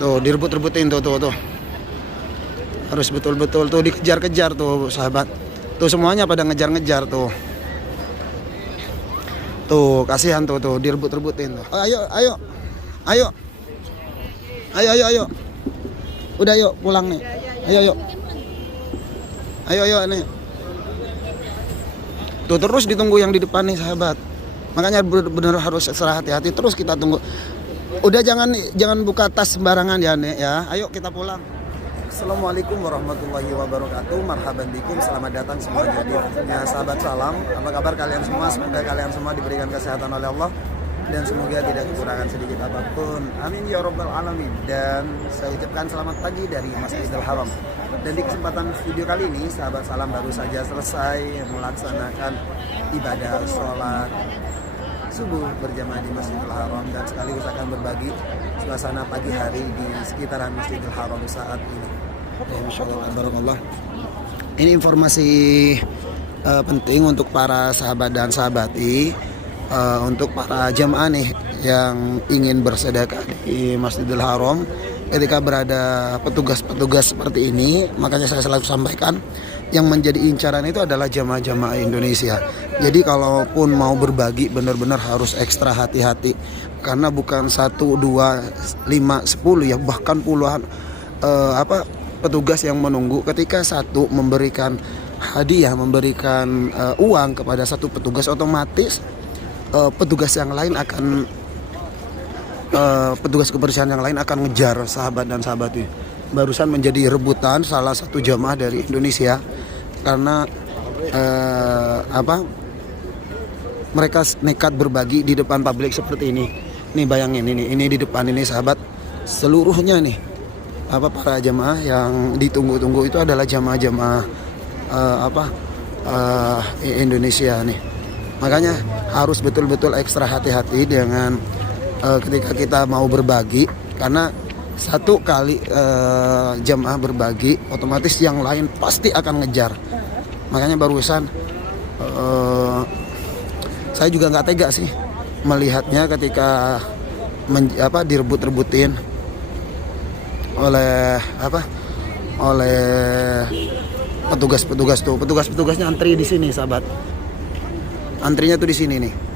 Tuh direbut-rebutin tuh. Harus betul-betul tuh dikejar-kejar tuh sahabat. Tuh semuanya pada ngejar-ngejar tuh. Tuh kasihan tuh direbut-rebutin tuh. Oh, ayo. Ayo. Udah yuk pulang nih. Ayo. Ayo nih. Tuh terus ditunggu yang di depan nih sahabat. Makanya benar harus ekstra hati-hati, terus kita tunggu. Udah jangan buka tas sembarangan ya nih ya. Ayo kita pulang. Assalamualaikum warahmatullahi wabarakatuh. Marhaban bikum, selamat datang semuanya di sahabat salam. Apa kabar kalian semua? Semoga kalian semua diberikan kesehatan oleh Allah dan semoga tidak kekurangan sedikit apapun. Amin ya rabbal alamin. Dan saya ucapkan selamat pagi dari Masjidil Haram. Dan di kesempatan video kali ini sahabat salam baru saja selesai melaksanakan ibadah sholat subuh berjamaah di Masjidil Haram, dan sekaligus akan berbagi suasana pagi hari di sekitaran Masjidil Haram saat ini. Masya Allah, ini informasi penting untuk para sahabat dan sahabati, untuk para jamaah nih yang ingin bersedekah di Masjidil Haram. Ketika berada petugas-petugas seperti ini, makanya saya selalu sampaikan yang menjadi incaran itu adalah jamaah-jamaah Indonesia. Jadi kalaupun mau berbagi benar-benar harus ekstra hati-hati, karena bukan 1, 2, 5, 10 ya, bahkan puluhan petugas yang menunggu. Ketika satu memberikan hadiah, memberikan uang kepada satu petugas, otomatis petugas yang lain akan petugas kebersihan yang lain akan ngejar sahabat dan sahabati. Barusan menjadi rebutan salah satu jamaah dari Indonesia karena mereka nekat berbagi di depan publik seperti ini. Nih bayangin ini di depan ini sahabat, seluruhnya nih para jamaah yang ditunggu-tunggu itu adalah jamaah-jamaah Indonesia nih. Makanya harus betul-betul ekstra hati-hati dengan ketika kita mau berbagi, karena satu kali jamaah berbagi otomatis yang lain pasti akan ngejar. Makanya barusan saya juga nggak tega sih melihatnya ketika direbut-rebutin oleh petugas-petugas tuh. Petugasnya antri di sini sahabat, antrinya tuh di sini nih.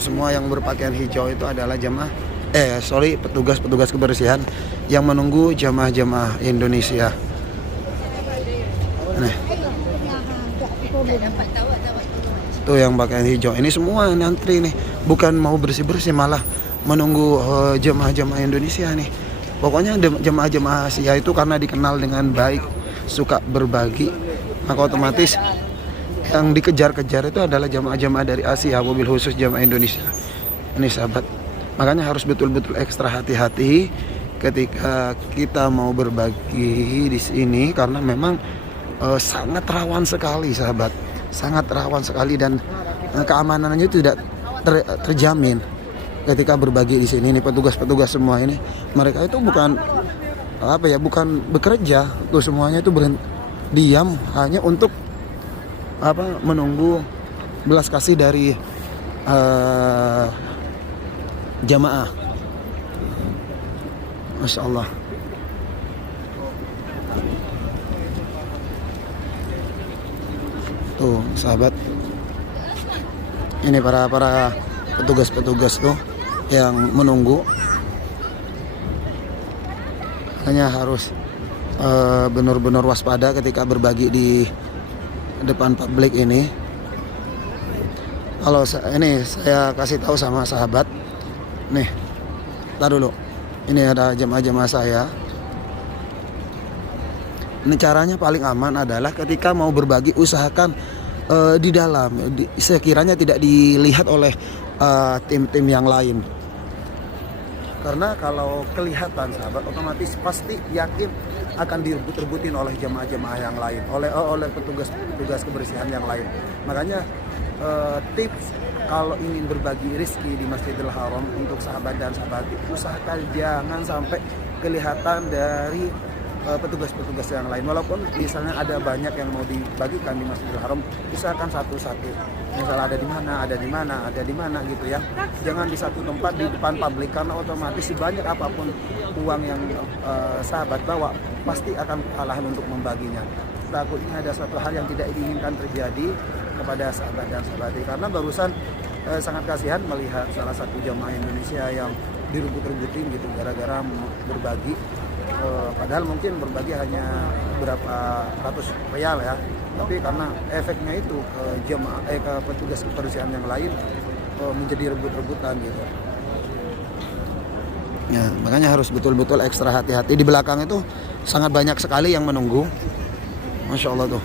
Semua yang berpakaian hijau itu adalah petugas kebersihan yang menunggu jamaah-jamaah Indonesia. Nih. Tuh yang pakaian hijau ini semua antri nih, bukan mau bersih-bersih, malah menunggu jamaah-jamaah Indonesia nih. Pokoknya jamaah-jamaah Asia itu karena dikenal dengan baik, suka berbagi, maka otomatis yang dikejar-kejar itu adalah jamaah-jamaah dari Asia, mobil khusus jamaah Indonesia. Ini sahabat, makanya harus betul-betul ekstra hati-hati ketika kita mau berbagi di sini, karena memang sangat rawan sekali sahabat, sangat rawan sekali, dan keamanannya tidak terjamin ketika berbagi di sini. Nih petugas-petugas semua ini, mereka itu bukan bekerja, tuh semuanya itu diam hanya untuk menunggu belas kasih dari jamaah. Masya Allah. Tuh sahabat, ini para petugas-petugas tuh yang menunggu. Hanya harus benar-benar waspada ketika berbagi di depan publik ini. Kalau ini saya kasih tahu sama sahabat nih, tar dulu, ini ada jamaah-jamaah saya. Ini caranya paling aman adalah ketika mau berbagi usahakan di dalam, sekiranya tidak dilihat oleh tim-tim yang lain. Karena kalau kelihatan sahabat, otomatis pasti yakin akan direbut-rebutin oleh jamaah-jamaah yang lain, oleh petugas kebersihan yang lain. Makanya tips kalau ingin berbagi rezeki di Masjidil Haram untuk sahabat dan sahabat, usahakan jangan sampai kelihatan dari petugas-petugas yang lain. Walaupun misalnya ada banyak yang mau dibagikan di Masjidil Haram, usahakan satu-satu. Misalnya ada di mana, ada di mana, ada di mana gitu ya. Jangan di satu tempat di depan publik, karena otomatis sebanyak apapun uang yang sahabat bawa pasti akan kewalahan untuk membaginya. Takutnya ada suatu hal yang tidak diinginkan terjadi kepada sahabat dan sahabati. Karena barusan sangat kasihan melihat salah satu jamaah Indonesia yang direbut-rebutin gitu gara-gara berbagi. Padahal mungkin berbagi hanya berapa ratus rial ya, tapi karena efeknya itu ke jemaah ke petugas kebersihan yang lain menjadi rebut-rebutan gitu. Ya, makanya harus betul-betul ekstra hati-hati. Di belakang itu sangat banyak sekali yang menunggu. Masya Allah tuh.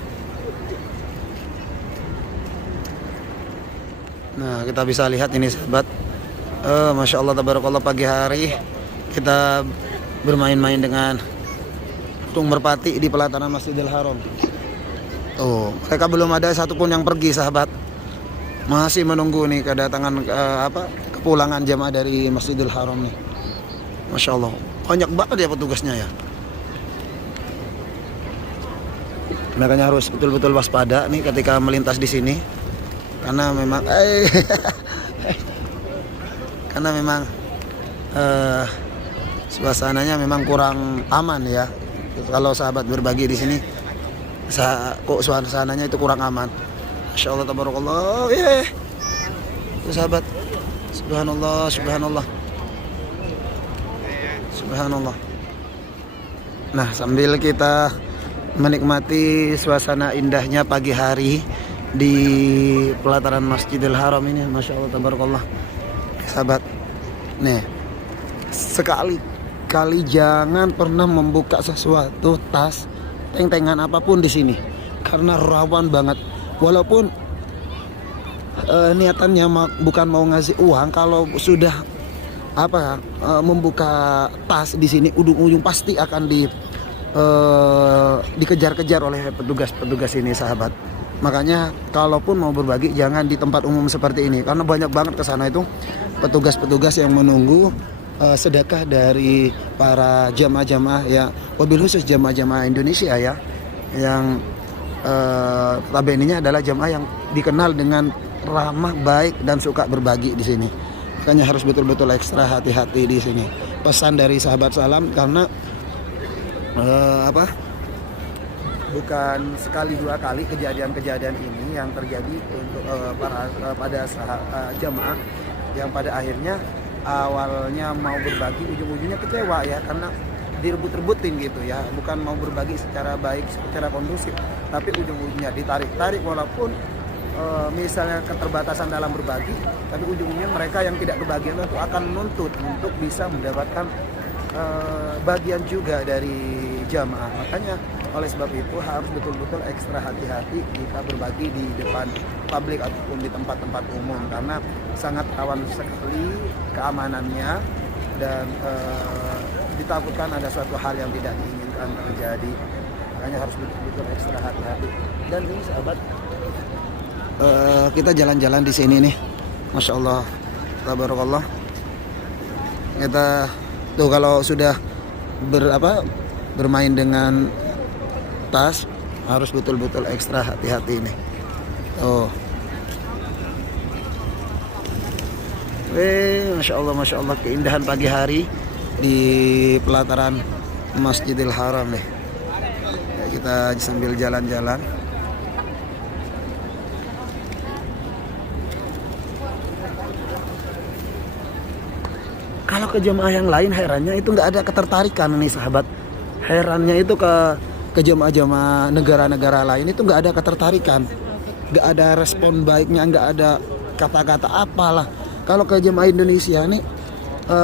Nah, kita bisa lihat ini sahabat. Masya Allah tabarakallah, pagi hari kita bermain-main dengan burung merpati di pelataran Masjidil Haram. Tuh, mereka belum ada satupun yang pergi sahabat. Masih menunggu nih kedatangan kepulangan jamaah dari Masjidil Haram nih. Masya Allah, banyak banget ya petugasnya ya. Makanya harus betul-betul waspada nih ketika melintas di sini. Karena memang karena memang suasananya memang kurang aman ya. Kalau sahabat berbagi di sini, kok suasananya itu kurang aman. Masya Allah tabarakallah. Itu sahabat. Subhanallah, subhanallah. Subhanallah. Nah, sambil kita menikmati suasana indahnya pagi hari di pelataran Masjidil Haram ini, Masya Allah tabarakallah. Sahabat, nih, sekali-kali jangan pernah membuka sesuatu, tas, teng-tengan apapun di sini, karena rawan banget. Walaupun niatannya bukan mau ngasih uang, kalau sudah membuka tas di sini, ujung-ujung pasti akan dikejar-kejar oleh petugas-petugas ini sahabat. Makanya kalaupun mau berbagi jangan di tempat umum seperti ini, karena banyak banget ke sana itu petugas-petugas yang menunggu sedekah dari para jamaah-jamaah ya, wabil khusus jamaah-jamaah Indonesia ya, yang tabeninya adalah jamaah yang dikenal dengan ramah, baik dan suka berbagi di sini. Makanya harus betul-betul ekstra hati-hati di sini. Pesan dari sahabat salam, karena bukan sekali dua kali kejadian-kejadian ini yang terjadi untuk pada jamaah yang pada akhirnya awalnya mau berbagi ujung-ujungnya kecewa ya, karena direbut-rebutin gitu ya, bukan mau berbagi secara baik, secara kondusif, tapi ujung-ujungnya ditarik-tarik. Walaupun misalnya keterbatasan dalam berbagi, tapi ujungnya mereka yang tidak kebagian itu akan menuntut untuk bisa mendapatkan bagian juga dari jamaah. Makanya oleh sebab itu harus betul-betul ekstra hati-hati kita berbagi di depan publik ataupun di tempat-tempat umum, karena sangat rawan sekali keamanannya dan ditakutkan ada suatu hal yang tidak diinginkan terjadi. Makanya harus betul-betul ekstra hati-hati. Dan ini sahabat, kita jalan-jalan di sini nih, Masya Allah tabarakallah. Kita tuh kalau sudah bermain dengan tas harus betul-betul ekstra hati-hati nih. Masya Allah keindahan pagi hari di pelataran Masjidil Haram nih. Ya, kita sambil jalan-jalan. Kalau ke jemaah yang lain herannya itu nggak ada ketertarikan nih sahabat. Herannya itu ke jemaah-jemaah negara-negara lain itu nggak ada ketertarikan, nggak ada respon baiknya, nggak ada kata-kata apalah. Kalau ke jemaah Indonesia nih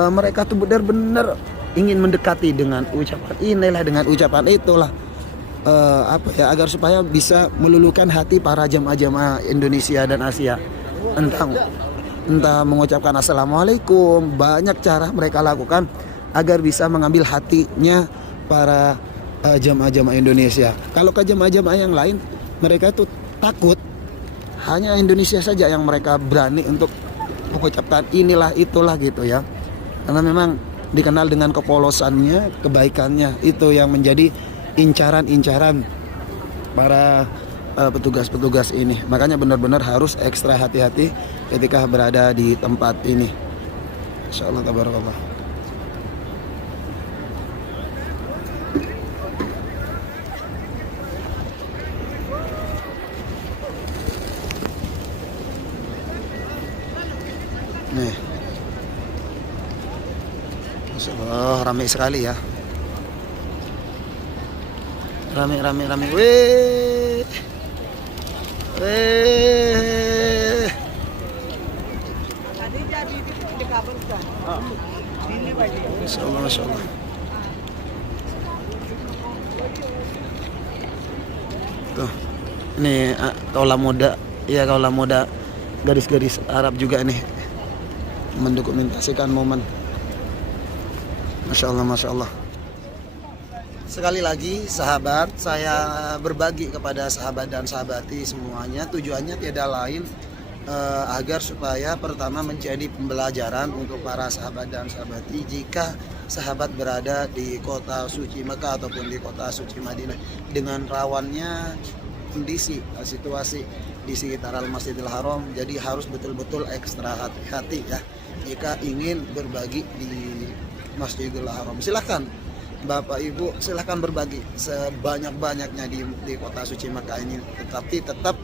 mereka tuh benar-benar ingin mendekati dengan ucapan inilah, dengan ucapan itulah, agar supaya bisa meluluhkan hati para jemaah-jemaah Indonesia dan Asia. Entah mengucapkan assalamualaikum, banyak cara mereka lakukan agar bisa mengambil hatinya para jamaah-jamaah Indonesia. Kalau ke jamaah-jamaah yang lain, mereka itu takut. Hanya Indonesia saja yang mereka berani untuk mengucapkan inilah itulah gitu ya. Karena memang dikenal dengan kepolosannya, kebaikannya, itu yang menjadi incaran-incaran para petugas-petugas ini. Makanya benar-benar harus ekstra hati-hati ketika berada di tempat ini. Insyaallah tabarakallah. Nih. Masyaallah ramai sekali ya. Rame. Weh. Masya Allah. Tuh, ini kaulah muda, ya kaulah muda garis-garis Arab juga nih mendokumentasikan momen. Masya Allah. Sekali lagi sahabat, saya berbagi kepada sahabat dan sahabati semuanya, tujuannya tiada lain agar supaya pertama menjadi pembelajaran untuk para sahabat dan sahabati jika sahabat berada di kota suci Mekah ataupun di kota suci Madinah dengan rawannya kondisi situasi di sekitar Al-Masjidil Haram. Jadi harus betul-betul ekstra hati-hati ya jika ingin berbagi di Masjidil Haram. Silahkan Bapak Ibu, silahkan berbagi sebanyak-banyaknya di kota suci Mekah ini. Tetapi tetap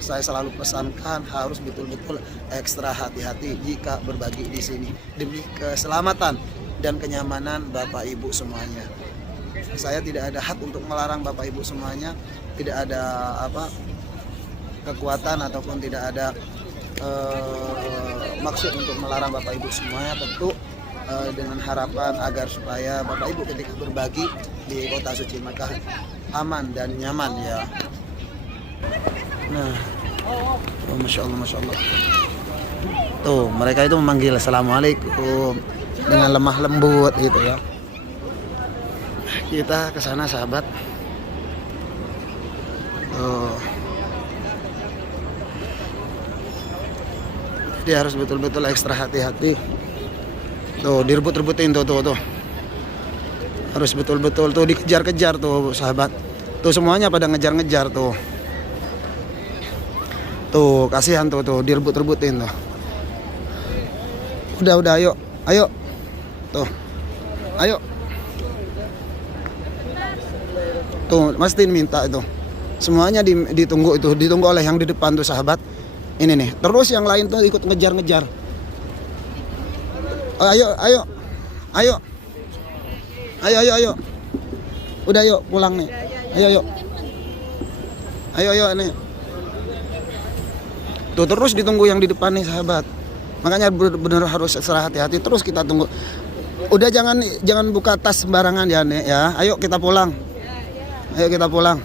saya selalu pesankan harus betul-betul ekstra hati-hati jika berbagi di sini demi keselamatan dan kenyamanan Bapak Ibu semuanya. Saya tidak ada hak untuk melarang Bapak Ibu semuanya, tidak ada kekuatan ataupun tidak ada maksud untuk melarang Bapak Ibu semuanya, tentu dengan harapan agar supaya Bapak Ibu ketika berbagi di kota suci Makkah aman dan nyaman ya. Nah, Masya Allah. Tuh mereka itu memanggil Assalamualaikum dengan lemah lembut gitu ya. Kita ke sana sahabat. Tuh. Dia harus betul-betul ekstra hati-hati. Tuh direbut-rebutin tuh. Harus betul-betul tuh dikejar-kejar tuh sahabat. Tuh semuanya pada ngejar-ngejar tuh. Tuh kasihan tuh direbut-rebutin tuh. Udah ayo. Tuh. Ayo. Tuh mesti minta itu. Semuanya ditunggu oleh yang di depan tuh sahabat. Ini nih. Terus yang lain tuh ikut ngejar-ngejar. Oh, ayo. Udah yuk pulang nih. Ayo nih. Tuh terus ditunggu yang di depan nih sahabat. Makanya benar harus ekstra hati-hati. Terus kita tunggu. Udah jangan buka tas sembarangan ya nih ya. Ayo kita pulang. Ayo kita pulang.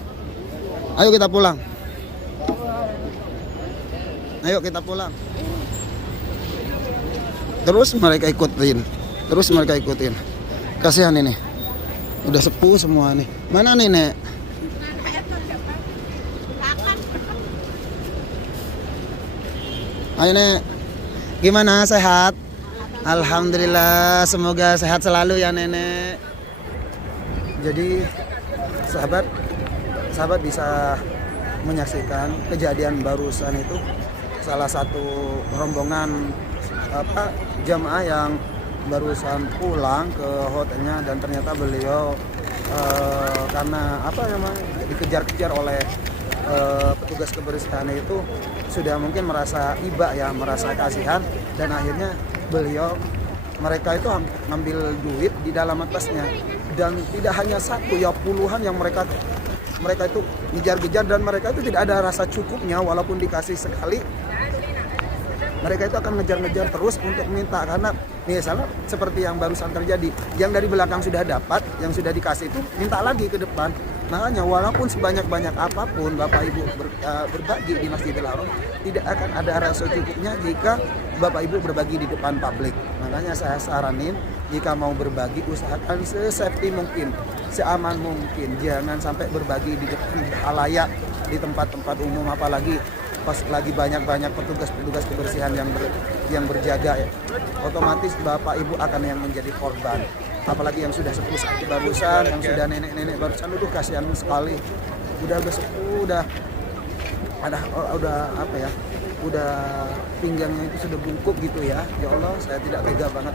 Terus mereka ikutin. Kasihan ini. Udah sepuh semua nih. Mana nih, Nek? Ayo, Nek. Gimana, sehat? Alhamdulillah, semoga sehat selalu ya, Nenek. Jadi, sahabat bisa menyaksikan kejadian barusan itu salah satu rombongan jamaah yang barusan pulang ke hotelnya dan ternyata beliau karena dikejar-kejar oleh petugas kebersihan itu sudah mungkin merasa iba ya, merasa kasihan dan akhirnya mereka itu ngambil duit di dalam tasnya dan tidak hanya satu ya puluhan yang mereka itu ngejar-ngejar dan mereka itu tidak ada rasa cukupnya walaupun dikasih sekali. Mereka itu akan ngejar-ngejar terus untuk minta karena misalnya seperti yang barusan terjadi, yang dari belakang sudah dapat, yang sudah dikasih itu minta lagi ke depan. Makanya walaupun sebanyak-banyak apapun Bapak Ibu berbagi di Masjidil Haram, tidak akan ada rasa cukupnya jika Bapak Ibu berbagi di depan publik. Makanya saya saranin jika mau berbagi usahakan se-safety mungkin, seaman mungkin. Jangan sampai berbagi di depan halayak di tempat-tempat umum, apalagi pas lagi banyak-banyak petugas kebersihan yang berjaga ya. Otomatis Bapak Ibu akan yang menjadi korban. apalagi yang sudah sepuh seperti barusan, yang sudah nenek-nenek barusan, dulu kasihan sekali, udah bersepuh, udah apa ya, udah pinggangnya itu sudah bungkuk gitu ya. Ya Allah, saya tidak tega banget.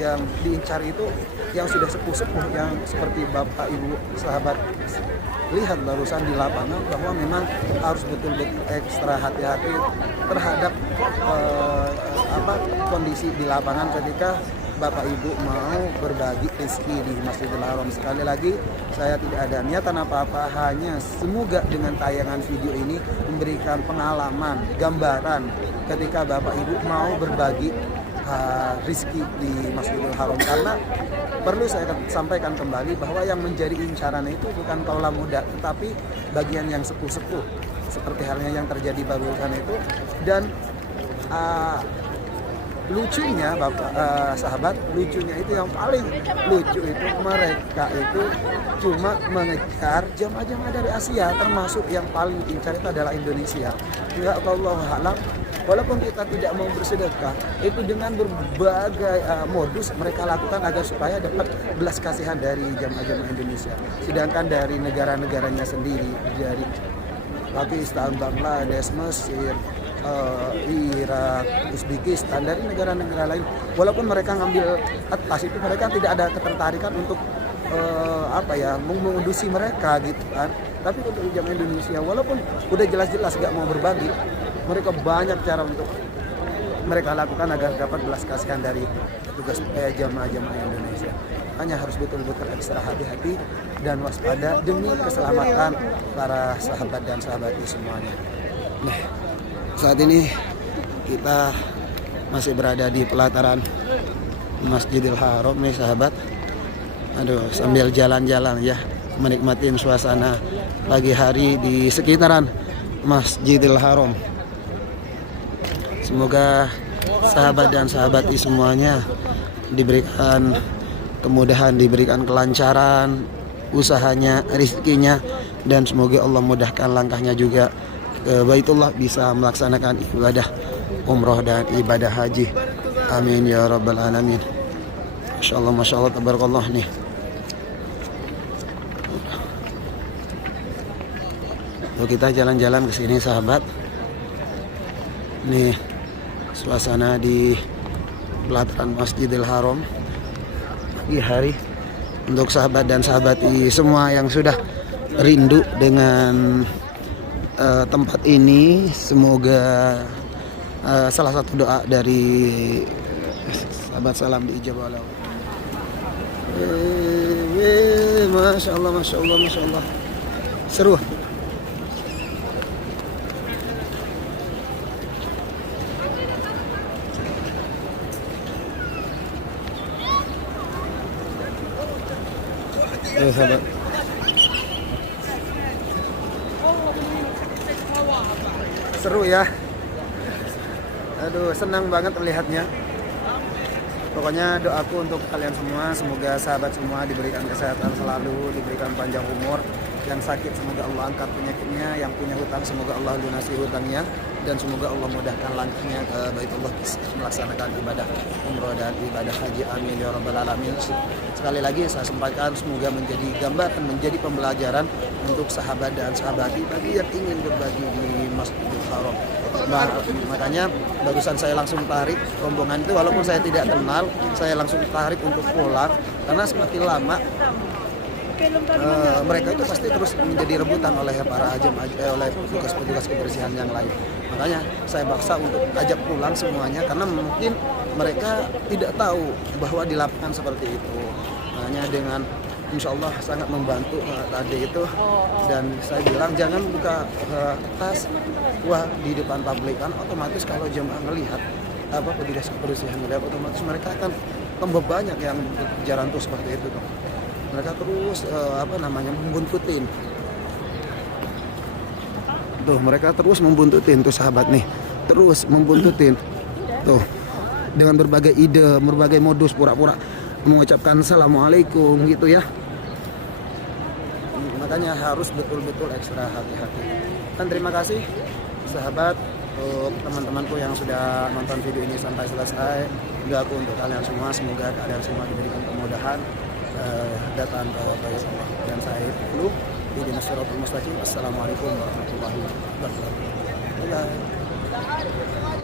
Yang diincar itu yang sudah sepuh-sepuh, yang seperti bapak ibu sahabat lihat barusan di lapangan, bahwa memang harus betul-betul ekstra hati-hati terhadap kondisi di lapangan ketika bapak ibu mau berbagi rezeki di Masjidil Haram. Sekali lagi, saya tidak ada niatan apa-apa, hanya semoga dengan tayangan video ini memberikan pengalaman, gambaran ketika bapak ibu mau berbagi rizki di Masjidil Haram. Karena perlu saya sampaikan kembali bahwa yang menjadi incaran itu bukan kaula muda, tetapi bagian yang sepuh-sepuh, seperti halnya yang terjadi barusan itu. Dan lucunya sahabat, lucunya itu, yang paling lucu itu mereka itu cuma mengejar jamaah-jamaah dari Asia, termasuk yang paling diincar itu adalah Indonesia. Ya Allah alam, walaupun kita tidak mau bersedekah, itu dengan berbagai modus mereka lakukan agar supaya dapat belas kasihan dari jamaah-jamaah Indonesia. Sedangkan dari negara-negaranya sendiri, dari Pakistan, Bangladesh, Mesir, Irak, Uzbekistan, dari negara-negara lain, walaupun mereka ngambil atas itu, mereka tidak ada ketertarikan untuk mengundusi mereka gitu kan. Tapi untuk jamaah Indonesia, walaupun udah jelas-jelas gak mau berbagi, mereka banyak cara untuk mereka lakukan agar dapat belas kasihan dari petugas jamaah-jamaah Indonesia. Hanya harus betul-betul ekstra hati-hati dan waspada demi keselamatan para sahabat dan sahabati semuanya. Nah, saat ini kita masih berada di pelataran Masjidil Haram nih sahabat. Aduh, sambil jalan-jalan ya, menikmatin suasana pagi hari di sekitaran Masjidil Haram. Semoga sahabat dan sahabati semuanya diberikan kemudahan, diberikan kelancaran usahanya, rezekinya, dan semoga Allah mudahkan langkahnya juga ke Baitullah, bisa melaksanakan ibadah umroh dan ibadah haji. Amin ya rabbal alamin. Masya Allah, tabarakallah nih. Lalu kita jalan-jalan ke sini sahabat. Nih suasana di pelataran Masjidil Haram pagi hari. Untuk sahabat dan sahabati semua yang sudah rindu dengan tempat ini, semoga salah satu doa dari sahabat salam diijabah Allah. Masya Allah, Masya Allah, Masya Allah, seru. Sahabat, seru ya. Aduh, senang banget melihatnya. Pokoknya doaku untuk kalian semua, semoga sahabat semua diberikan kesehatan selalu, diberikan panjang umur. Yang sakit semoga Allah angkat penyakitnya, yang punya hutang semoga Allah lunasi hutangnya, dan semoga Allah mudahkan langkahnya ke Baitullah melaksanakan ibadah umroh dan ibadah haji. Amin ya rabbal alamin. Sekali lagi saya sampaikan, semoga menjadi gambaran, menjadi pembelajaran untuk sahabat dan sahabati bagi yang ingin berbagi di Masjidil Haram. Makanya barusan saya langsung tarik rombongan itu, walaupun saya tidak kenal, saya langsung tarik untuk pulang, karena semakin lama mereka itu pasti terus menjadi rebutan oleh para oleh petugas kebersihan yang lain. Makanya saya paksa untuk ajak pulang semuanya, karena mungkin mereka tidak tahu bahwa di lapangan seperti itu. Hanya dengan insya Allah sangat membantu tadi itu, dan saya bilang jangan buka tas di depan publik, kan otomatis kalau jemaah melihat petugas kebersihan melihat, otomatis mereka akan tambah banyak yang jalan tuh seperti itu tuh. Mereka terus membuntutin. Tuh, mereka terus membuntutin tuh sahabat nih. Terus membuntutin. Tuh. Dengan berbagai ide, berbagai modus, pura-pura mengucapkan assalamualaikum gitu ya. Makanya harus betul-betul ekstra hati-hati. Dan terima kasih sahabat Untuk teman-temanku yang sudah nonton video ini sampai selesai, doaku untuk kalian semua, semoga kalian semua diberikan kemudahan datang ke Bayu Allah. Dan saya Ibnu di Nasiratul Mustaqim. Assalamualaikum warahmatullahi wabarakatuh. Bye.